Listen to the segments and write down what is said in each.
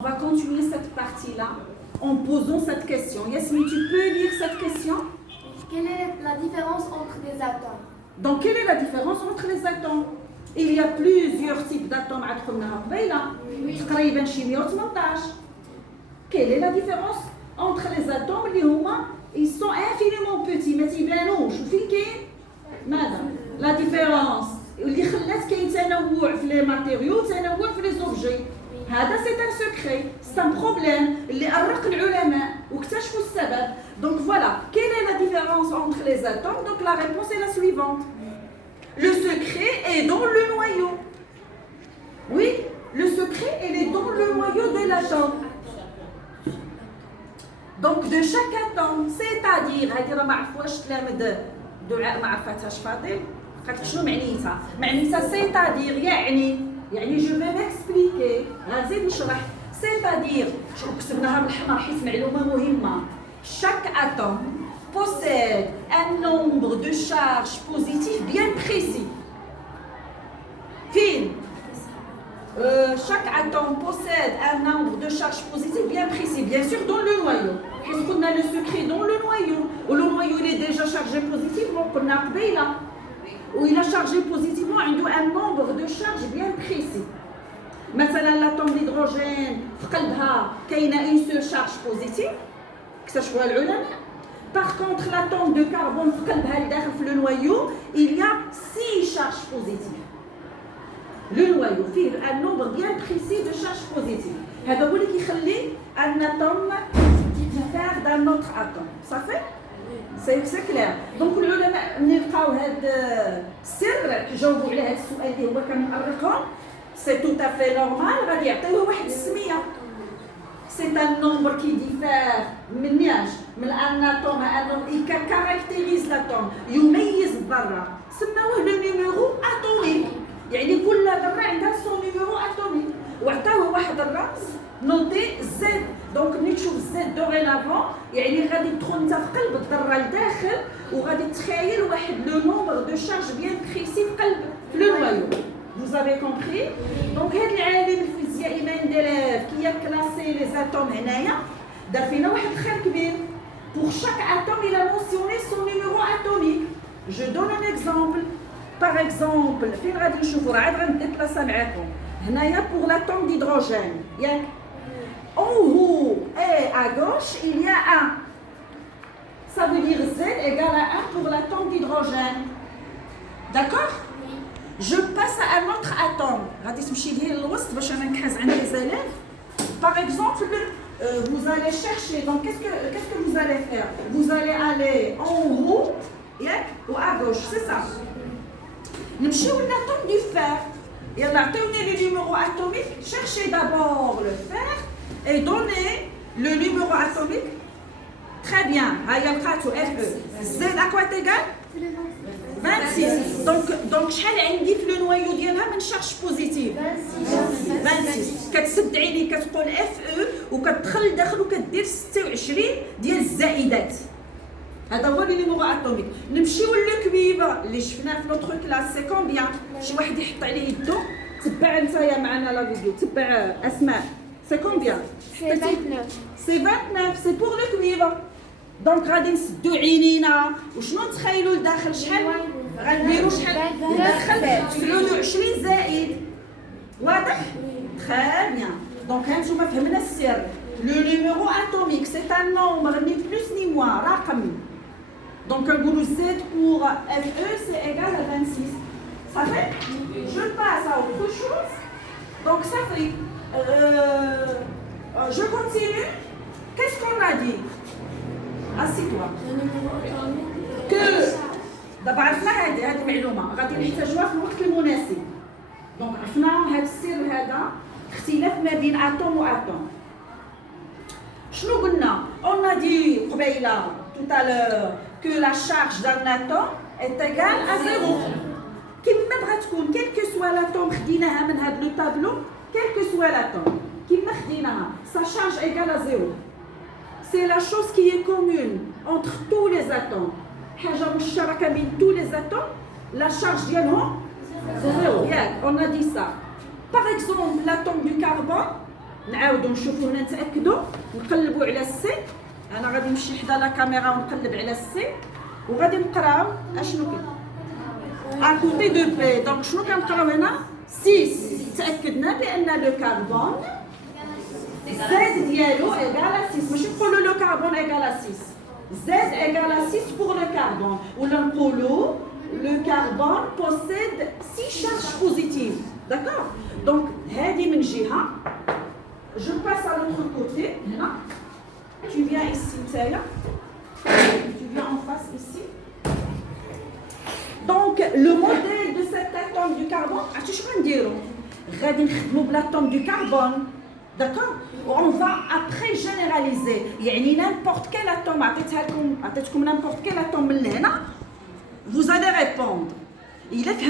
On va continuer cette partie-là en posant cette question. Yasmine, tu peux lire cette question? Quelle est la différence entre des atomes? Donc, quelle est la différence entre les atomes? Il y a plusieurs types d'atomes à تقريبا شي 118. Quelle est la différence entre les atomes اللي هما ils sont infiniment petits ما تيبانوش وفين كاين ماذا؟ La différence اللي خلات كاين تنوع في لي ماتيريو تنوع في لي زوبجي. هذا سي ان سكري، سي ان بروبليم اللي أرق العلماء واكتشفوا السبب. Donc voilà, quelle est la différence entre les atomes? Donc la réponse est la suivante. Le secret est dans le noyau. Oui, le secret il est dans le noyau de l'atome. Donc de chaque atome, c'est-à-dire هذه راه ما عرفوهاش تلامذ دعاء ما عرفتهاش فاضل، قالت شنو معنيتها؟ معنيتها c'est-à-dire يعني جو في ميكسبليكي غنزيد نشرح. c'est-à-dire كتبناها بالحمر حيت معلومه مهمه. chaque atome possède un nombre de charges positives bien précis. Fine. Chaque atome possède un nombre de charges positives bien précis, bien sûr dans le noyau. Qu'est-ce qu'on a le secret dans le noyau? Le noyau il est déjà chargé positivement, comme on a là. Où il a chargé positivement un nombre de charges bien précis. مثلا l'atome d'hydrogène في قلبها كاينه une seule charge positive اكتشفوها العلماء. Par contre l'atome de carbone في قلبها الداخل في le noyau il y a 6 charges positives. Le noyau فيه un nombre bien précis de charges positives. هذا هو اللي كيخلي un atome diffère d'un autre atome. Ça fait? C'est clair. Donc العلماء ملي لقاو هذا السر كيجاوبوا على هذا السؤال اللي هو كان مؤرقهم c'est tout à fait normal غادي يعطيوه واحد السميه. C'est un nombre qui diffère من un atome à un nombre qui caractérise l'atome يميز الذره سموه le numéro atomique. يعني كل ذره عندها son numéro atomique وعطاوه واحد الرمز نوتي زد. دونك ملي تشوف زد دوغينافون يعني غادي تدخل انت في قلب الذره لداخل وغادي تخيل واحد لو نومبر دو شارج بيان بريسي في قلب في لو نوايو. Vous avez compris? Donc هاد العالم الفيزيائي مندليف كي كلاسي لي زاتوم هنايا دار فينا واحد الخير كبير. Pour chaque atome il a mentionné son numéro atomique. Je donne un exemple. Par exemple فين غادي نشوفوا راه عاد غنديبلاسا معاكم هنايا pour l'atome d'hydrogène ياك en haut et à gauche il y a 1. Ça veut dire Z égale à 1 pour l'atome d'hydrogène. D'accord? Je passe à un autre atome. غادي تمشي ليه للوسط باش انا نكحز عند les élèves. Par exemple, vous allez chercher. Donc qu'est-ce que vous allez faire? Vous allez aller en haut ou à gauche, c'est ça. نمشيو l'atome du fer. يلا عطيوني le numéro atomique. Cherchez d'abord le fer et donnez le numéro atomique. Très bien. هيا لقاتو Fe. Z à quoi est égal? 26. Donc شحال عندي في لو نوايو ديالها من شارج بوزيتيف؟ 26. كتسد عينيك كتقول Fe وكتدخل لداخل وكدير 26 ديال الزائدات. هذا هو لو نيميرو اتوميك. نمشيو للكويفر اللي شفناه في لوتر كلاس سي كومبيان. شي واحد يحط عليه يدو تبع نتايا معنا لا فيديو تبع اسماء. سي كومبيان؟ سي 29. سي 29 سي بور لو كويفر. دونك غادي نسدو عينينا وشنو نتخيلوا لداخل شحال غنديروا شحال لداخل 23 زائد. واضح؟ تري بيان. دونك هانتوما فهمنا السر. لو نيميرو اتوميك سي ان نومبر ني بلوس ني موان رقم. دونك نقولوا Z pour Fe c'est égal à 26. Ça fait? Je passe à autre chose. Donc ça fait je continue. Qu'est-ce qu'on a dit? Assis-toi. Que دابا عرفنا هذه معلومه غادي نحتاجوها في الوقت المناسب. دونك عرفنا هذا السر هذا اختلاف ما بين اتوم واتوم. شنو قلنا؟ on a dit قبيله tout à l'heure que la charge d'un atome est égale à 0. كيما بغات تكون quel que soit l'atome خديناها من هذا لو طابلو quel que soit l'atome كيما خديناها sa charge égale à 0. C'est la chose qui est commune entre tous les atomes. حاجة مشتركة بين tous les atomes. La charge ديالهم 0. On a dit ça. Par exemple, l'atome du carbone, نعاودوا نشوفوا هنا نتاكدوا نقلبوا على السي. انا غادي نمشي حدا لا كاميرا ونقلب على السي وغادي نقراو اشنو كاين ا كوتي دو بي. دونك شنو كنقراو هنا 6. تاكدنا بان لو كربون Z ديالو ايغال 6. ماشي نقولوا لو كربون ايغال 6. Z ايغال 6 pour le carbone. ولا نقولوا le carbone possède 6 charges positives. D'accord? Donc هذه من جهه. Je passe à l'autre côté. Là. Tu viens ici, Taya. Tu viens en face ici. Donc, le modèle de cet atome du carbone, je vais dire, l'atome du carbone, d'accord? On va après généraliser. Il y a n'importe quel atome, n'importe quel atome, vous allez répondre. Il est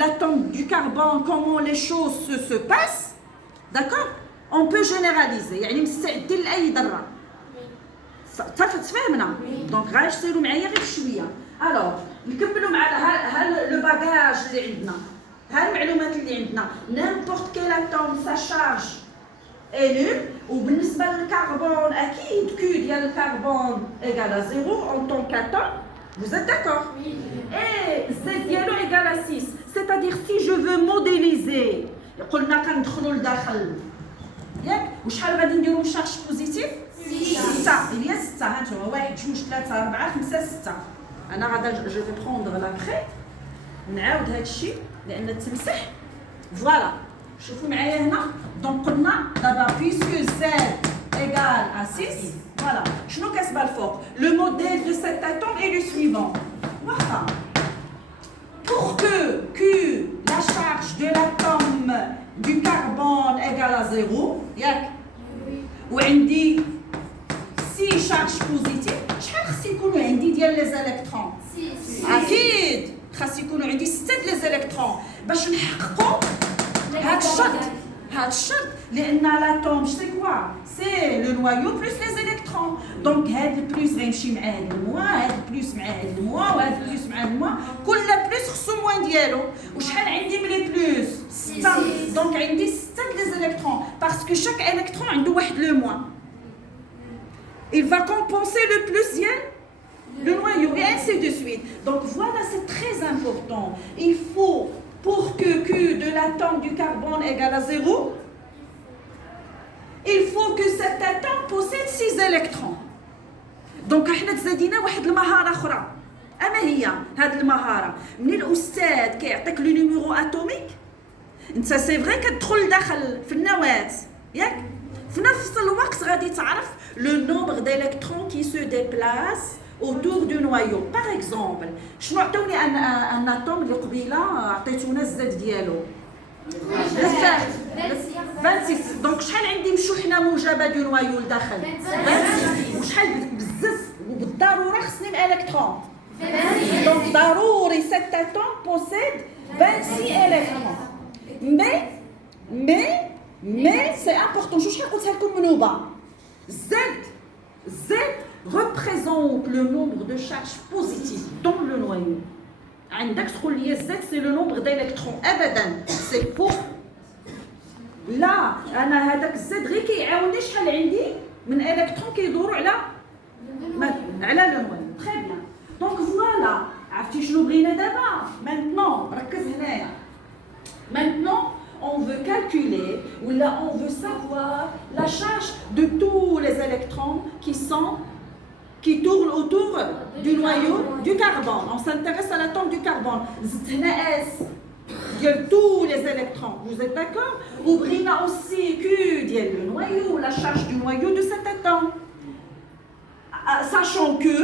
l'atome du carbone, comment les choses se passent, d'accord? On peut généraliser. يعني مستعدين لأي ضرة. تفهمنا؟ دونك غادي تسيروا معايا غير شوية. الوغ نكملوا مع ها لو باغاج اللي عندنا. ها المعلومات اللي عندنا. نيمبورت كيل اتوم سا شارج اي نول. وبالنسبة للكربون أكيد كيو ديال الكربون إيكال زيرو أون طون كاتون. Vous êtes d'accord? Et Z dialo égale à 6. C'est-à-dire si je veux modéliser. قلنا كندخلوا لداخل. ياك وشحال غادي نديروا شارج بوزيتيف 6 هي 6 ها انتما 1 2 3 4 5 6 انا غادا جو في بروندر لا كري نعاود هذا الشيء لان التمسح فوالا شوفوا معايا هنا دونك قلنا دابا بيسكو زد ايغال ا 6 فوالا شنو كتبان الفوق لو موديل دو سيت اتوم اي لو سويفون واخا pour que la charge de l'atome du carbone égale à 0 ياك وعندي 6 charges positives شحال خص يكونوا عندي ديال لي زالكترون 6 اكيد خص يكونوا عندي 6 لي زالكترون باش نحققوا هاد الشرط لان لاتوم سي كوا سي لو نوايو بلس لي زالكترون دونك هاد البلوس غيمشي مع هاد الموا هاد البلوس مع هاد الموا وهاد البلوس مع الموا كل بلوس خصو موان ديالو وشحال عندي من لي بلوس 6 دونك عندي 6 لي زالكترون باسكو شاك الكترون عنده واحد لو موان il va compenser le plus ديال le noyau et ainsi de suite donc voilà c'est très important il faut pour que Q de l'atome du carbone égale à 0, il faut que cet atome possède 6 électrons. Donc احنا تزادينا واحد المهارة أخرى. أما هي هذه المهارة من الأستاذ كيعطيك لو نيميرو أتوميك أنت سي فري كتدخل داخل في النواة ياك؟ في نفس الوقت غادي تعرف لو نومبر ديليكترون كي سو ديبلاس autour du noyau. Par exemple, شنو عطوني ان اتوم اللي قبيله عطيتونا الزاد ديالو 26 دونك شحال عندي مشوحنه موجبه دو نوايو لداخل 26 وشحال بزاف وبالضروره خصني الكترون دونك ضروري cet atome possède 26 électrons mais c'est important شحال قلتها لكم منوبه Z représente le nombre de charges positives dans le noyau. عندك تقول لي Z c'est le nombre d'électrons أبدا c'est faux. لا أنا هذاك Z غير كيعاوني شحال عندي من إلكترون كيدوروا على لو نويو. Très bien. Donc voilà عرفتي شنو بغينا دابا maintenant ركز هنايا maintenant on veut calculer ou là on veut savoir la charge de tous les électrons qui tournent autour du noyau du carbone. On s'intéresse à l'atome du carbone. Ztna S de tous les électrons. Vous êtes d'accord? Ou brina aussi Q de le noyau, la charge du noyau de cet atome. Sachant que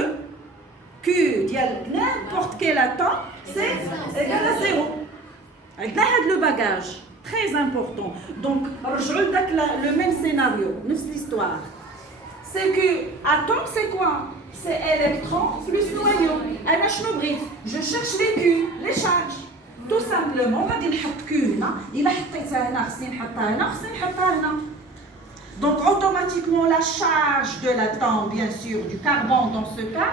Q de n'importe quel atome, c'est égal à 0. Avec le bagage. Très important. Donc, le même scénario, l'histoire. C'est que atome c'est quoi? C'est électron plus noyau. Je cherche les Q, les charges. Tout simplement, غادي نحط Q هنا، إلا حطيتها هنا خصني نحطها هنا، خصني نحطها هنا. Donc automatiquement la charge de l'atome, bien sûr, du carbone dans ce cas,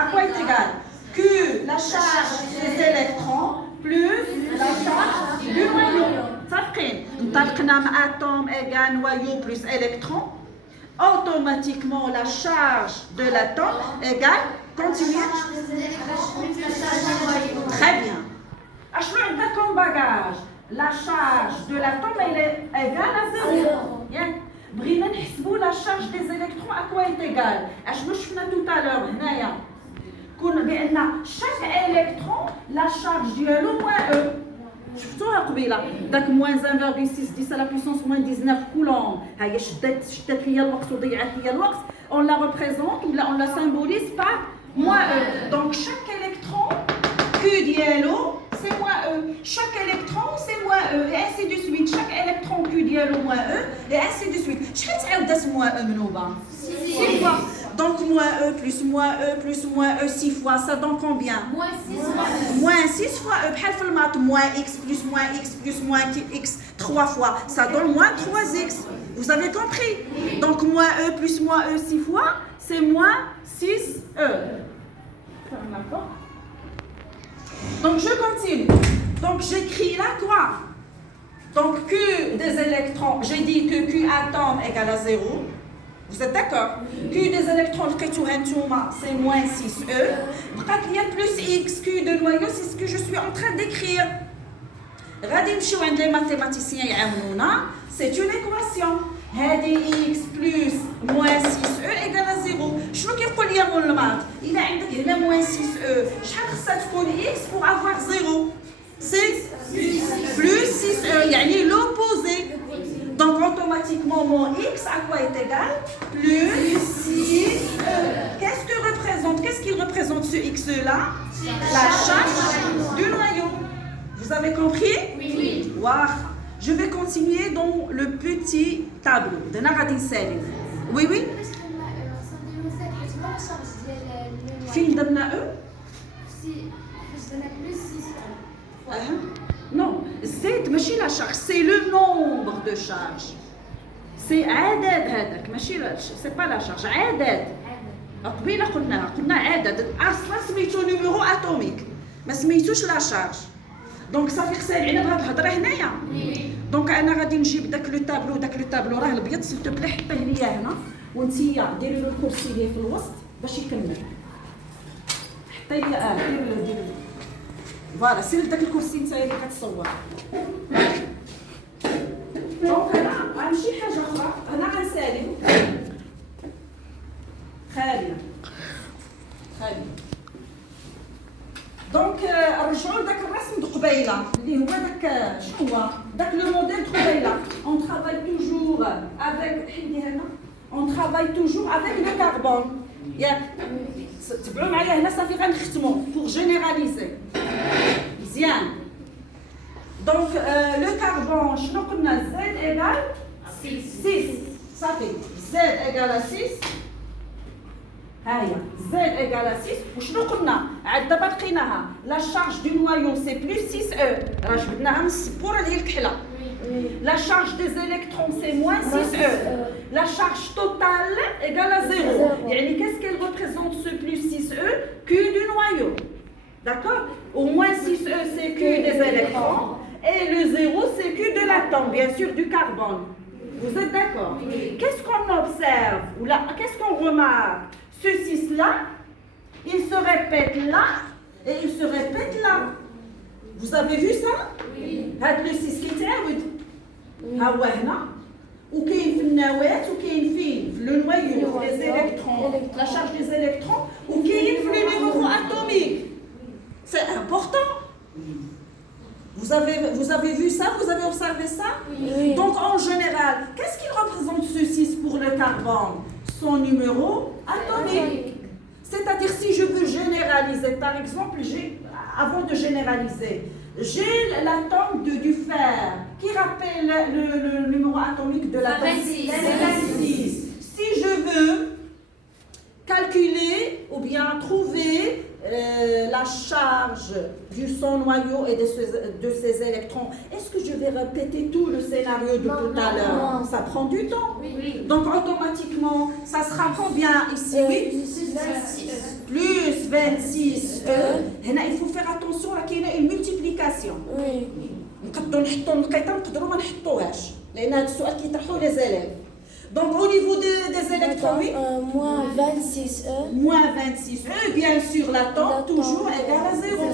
à quoi est égal? Q, la charge des électrons plus la charge du noyau. Atome égale noyau plus électron. Automatiquement, la charge de l'atome égale. Continuez. Très bien. Comme bagage, la charge de l'atome est égale à 0. بغينا نحسبوا la charge des électrons à quoi est égale. اشنو شفنا tout à l'heure هنايا كنا بان chaque électron la charge ديالو moins E. شفتوها قبيله داك moins 1,6 10 à la puissance moins 19 coulomb. ها هي شدت ليا الوقت وضيعت ليا الوقت. On la représente ou on la symbolise par moins E. Donc chaque électron Q dialo c'est moins E. Chaque électron c'est moins E et ainsi de suite. Chaque électron Q dialo moins E et ainsi de suite. شحال تعاودات moins E منوبه 6 fois. Donc moins E plus moins E plus moins E 6 fois, ça donne combien? Moins 6 fois E. بحال في المات moins X plus moins X 3 fois, ça donne moins 3X. Vous avez compris? Donc moins E plus moins E 6 fois, c'est moins 6E. D'accord? Donc je continue. Donc j'écris là quoi? Donc Q des électrons, j'ai dit que Q atome égale à 0. Vous êtes d'accord? Q des électrons, c'est moins 6E. Il y a plus X, Q de noyau, c'est ce que je suis en train d'écrire. Les mathématiciens c'est une équation. X plus moins 6E égale à 0. شنو كيقول لي مول المات؟ إذا عندك هنا moins 6E, شحال خصها تكون X pour avoir 0? C'est plus 6E, يعني l'opposé. Donc automatiquement mon X à quoi est égal? Plus 6E. Qu'est-ce qu'il représente ce X là? La charge du noyau. Vous avez compris? Oui. Wow. Je vais continuer dans le petit tableau de Naradin Salim. Oui, oui. Film d'Abna E? Non, Z, ماشي la charge, c'est le nombre de charges. C'est عدد هذاك ماشي c'est pas la charge عدد. قبيله قلنا عدد اصلا سميتو نيميرو اتوميك ما سميتوش لا شارج. دونك صافي خصها علينا بهاد الهضره هنايا. دونك انا غادي نجيب داك لو تابلو راه الابيض سيل تو بلي حطيه ليا هنا وانتيا ديري له الكرسي اللي في الوسط باش يكمل. حطي لي ديري فوالا سير داك الكرسي نتايا اللي كتصور. دونك انا غنمشي حاجه اخرى انا غنسالي خاليه. دونك رجعوا لذاك الرسم د قبيله اللي هو داك شنو هو داك لو موديل د قبيله. اون ترافاي توجور افيك حيدي هنا اون ترافاي توجور افيك لو كربون. ياك تبعوا معايا هنا صافي غنختموا بور جينيراليزي مزيان. دونك لو كربون شنو قلنا زد ايغال 6 صافي زد ايغال 6. هاهي Z égale à 6 وشنو قلنا عاد دابا لقيناها لا شارج دو نويو سي بلس 6 E راه جبدناها من السبوره اللي هي الكحله. لا شارج ديز الكترون سي موان 6 E. لا شارج توتال égale à 0 يعني qu'est-ce qu'elle représente ce plus 6 E? Q du noyau. D'accord? Au moins 6 E c'est Q des électrons et le 0 c'est Q de l'atome, bien sûr du carbone. Vous êtes d'accord? Qu'est-ce qu'on observe ou là qu'est-ce qu'on remarque? Ce 6-là, il se répète là et il se répète là. Vous avez vu ça? Oui. هذا le 6 كيتعاود. ها هو هنا وكاين في النواة وكاين فين؟ في لو نويو les électrons, la charge des électrons وكاين في le numéro atomique. C'est important. Vous avez vu ça? Vous avez observé ça? Oui. Donc en général, qu'est-ce qu'il représente ce 6 pour le carbone? Son numéro atomique. C'est-à-dire si je veux généraliser, par exemple, avant de généraliser, j'ai l'atome du fer qui rappelle le numéro atomique de l'atome 26. Si je veux calculer ou bien trouver la charge du son noyau et de ses électrons, est-ce que je vais répéter tout le scénario de tout à l'heure? Ça prend du temps. Oui. Donc automatiquement, ça sera combien ici? Oui. Plus 26 E. Il faut faire attention à qu'il y ait une multiplication. Oui. نقدروا نحطوا النقيطه نقدروا ما نحطوهاش لان هذا السؤال كيطرحوه لي زيليف. Donc au niveau des électrons, oui. Moins 26E. Moins 26E, bien sûr, l'atome toujours égal à 0.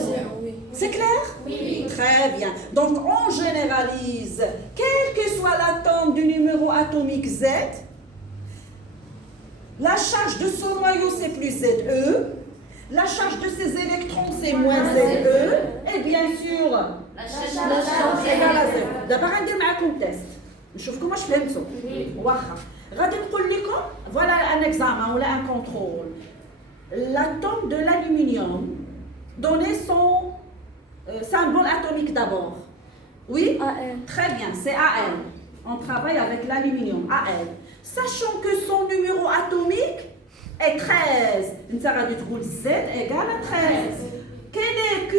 Oui. C'est clair? Oui. Très bien. Donc on généralise. Quel que soit l'atome du numéro atomique Z, la charge de son noyau c'est plus ZE, la charge de ses électrons c'est moins ZE, et bien sûr, la charge égale à 0. D'abord, on va faire un test. نشوفكم واش فهمتوا واخا غادي نقول لكم فوالا ان اكزامان ولا ان كونترول l'atome de l'aluminium donnez son symbole atomique d'abord. Oui? AL. Très bien, c'est AL. On travaille avec l'aluminium, AL. Sachant que son numéro atomique est 13. Une غادي تقول Z égale à 13. Quel est Q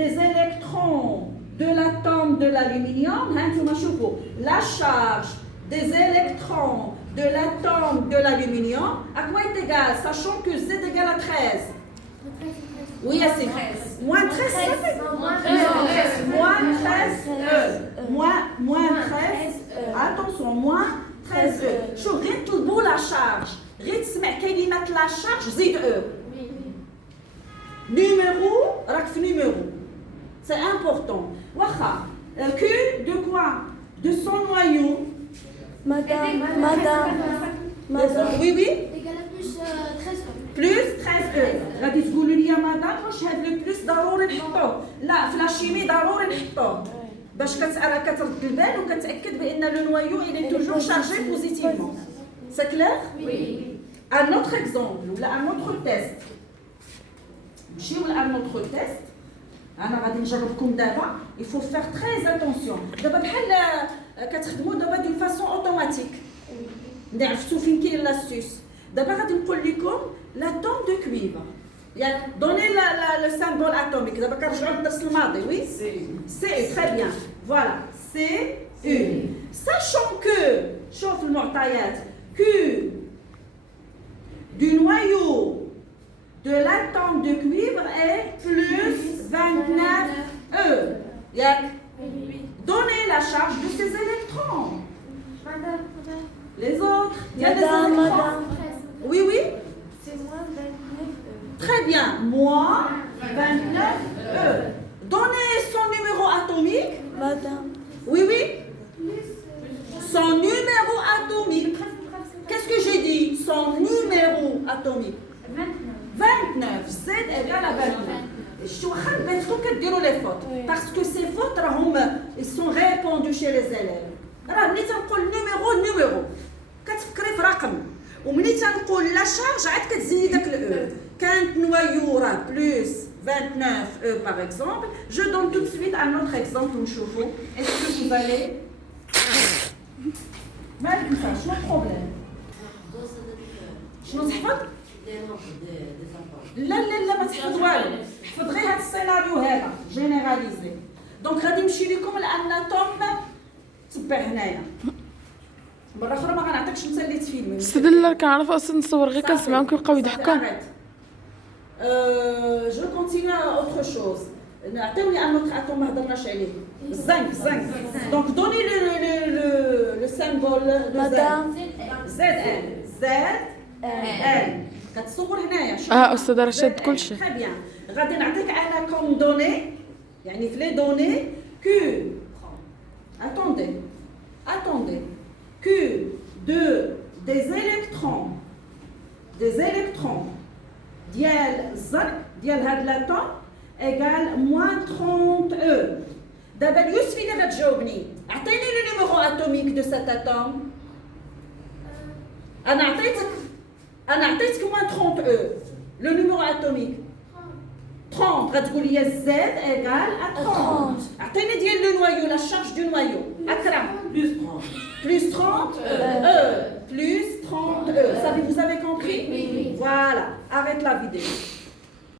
des électrons de l'atome de l'aluminium? La charge des électrons de l'atome de l'aluminium à quoi est égale, sachant que Z égale à 13? Oui, c'est 13. Moins 13, ça fait moins 13 moins 13 attention, moins 13 E. شو غير طلبوا la charge غير تسمع كلمة la charge زيد E. Numéro راك في numéro. C'est important. Wacha. Q de quoi? De son noyau. Madame. Oui, oui. Égal à plus 13E. Plus 13E. غادي تقولوا لي يا مدام واش هاد لو بلس ضروري نحطوه؟ لا، في لاشيمي ضروري نحطوه. باش كترد البال وكتأكد بأن لو نويو il est toujours chargé positivement. C'est clair? Oui. Un autre exemple ou un autre test. نمشيو لان autre test. انا غادي نجربكم دابا il faut faire très attention. دابا بحال كتخدموا دابا دون فاسون اوتوماتيك. عرفتوا فين كاين لاستيس. دابا غادي نقول لكم l'atome de cuivre. يعني donnez le symbole atomique. دابا كنرجعوا للدرس الماضي. Oui. C'est très bien. Voilà. C'est une. Sachant que شوف المعطيات Q du noyau de l'atome de cuivre est plus 29E. Donnez la charge de ces électrons. Les autres. Il y a des électrons. Oui, oui. C'est moins 29E. Très bien. Moins 29E. Donnez son numéro atomique. Madame. Oui, oui. Son numéro atomique. Qu'est-ce que j'ai dit? Son numéro atomique. 29. Z égale à 29. شو واخا بانتكم كديروا لي فوت باسكو سي فوت راهم سون ريبوندو شي لي زيليف. راه ملي تنقول نيميرو كتفكري في رقم وملي تنقول لا شارج عاد كتزيدي داك الاو. كانت نوايو راه بلوس 29 E par exemple. Je donne tout de suite un autre exemple ونشوفوا. Est-ce que vous allez مالك نسا شنو البروبليم؟ شنو تحفظ؟ لا لا لا ما تحفظ والو. حفظ غير هذا السيناريو هذا جينيراليزي. دونك غادي نمشي لكم الاناتوم. تبع هنايا مره اخرى ما غنعطيكش انت اللي تفيلمي. استدل كنعرف اصلا نصور غير كنسمعهم كيبقاو يضحكوا. جو كونتينيو اوتر شوز. نعطيوني ان اوتر اتوم ما هضرناش عليه. الزنك. دونك دوني لو سيمبول دو زد. كتصور هنايا. استاذه رشاد كلشي. تري بيان. غادي نعطيك انا كوم دوني يعني في لي دوني كو. Attendez. Q des électrons ديال هاد l'atome égale moins 30E. دابا يوسف اللي غتجاوبني عطيني لو نيميرو اتوميك دو سات اتوم. انا عطيتك moins 30E. لو نيميرو اتوميك 30. غتقول لي Z égale à 30. عطيني ديال لو نويو لا شارج دو نويو. أكرم. Plus 30 E. Plus 30 E. Ça vous avez compris? Oui. Voilà. Arrête la vidéo.